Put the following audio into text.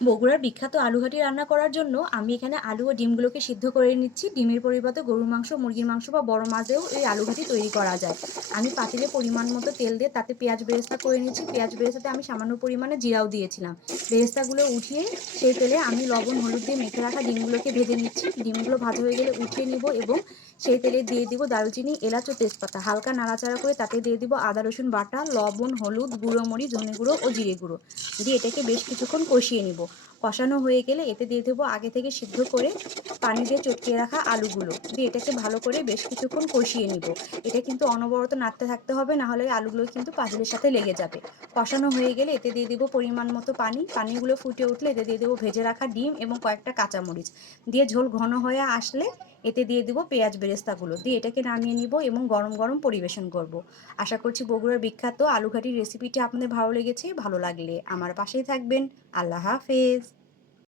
বগুড়ার বিখ্যাত আলুঘাটি রান্না করার জন্য আমি এখানে আলু ও ডিমগুলোকে সিদ্ধ করে নিচ্ছি। ডিমের পরিবর্তে গরুর মাংস, মুরগির মাংস বা বড় মাছেও এই আলুঘাটি তৈরি করা যায়। আমি পাতিলে পরিমাণ মতো তেল দিয়ে তাতে পেঁয়াজ বেরেস্তা করে নিচ্ছি। পেঁয়াজ বেরেস্তাতে আমি সামান্য পরিমাণে জিরাও দিয়েছিলাম। বেরেস্তাগুলো উঠিয়ে সেই তেলে আমি লবণ হলুদ দিয়ে মেখে রাখা ডিমগুলোকে ভেজে নিচ্ছি। ডিমগুলো ভাজা হয়ে গেলে উঠিয়ে নিব এবং সেই তেলে দিয়ে দিব দারুচিনি, এলাচ ও তেজপাতা। হালকা নাড়াচাড়া করে তাতে দিয়ে দিব আদা রসুন বাটা, লবণ, হলুদ, গুঁড়ো মরিচ, ধনে গুঁড়ো ও জিরে গুঁড়ো দিয়ে এটাকে বেশ কিছুক্ষণ কষিয়ে নিব। কষানো হয়ে গেলে এতে দিয়ে দেবো আগে থেকে সিদ্ধ করে পানি দিয়ে চটকিয়ে রাখা আলুগুলো দিয়ে এটাকে ভালো করে বেশ কিছুক্ষণ কষিয়ে নিব। এটা কিন্তু অনবরত নাড়তে থাকতে হবে, না হলে আলুগুলো কিন্তু পাতিলের সাথে লেগে যাবে। কষানো হয়ে গেলে এতে দিয়ে দেবো পরিমাণ মতো পানি। পানিগুলো ফুটে উঠলে এতে দিয়ে দেবো ভেজে রাখা ডিম এবং কয়েকটা কাঁচামরিচ দিয়ে ঝোল ঘন হয়ে আসলে এতে দিয়ে দিব পেঁয়াজ বেরেস্তাগুলো দিয়ে এটাকে নামিয়ে নিব এবং গরম গরম পরিবেশন করব। আশা করছি বগুড়ার বিখ্যাত আলুঘাটির রেসিপিটি আপনাদের ভালো লেগেছে। ভালো লাগলে আমার পাশেই থাকবেন। আল্লাহ হাফেজ।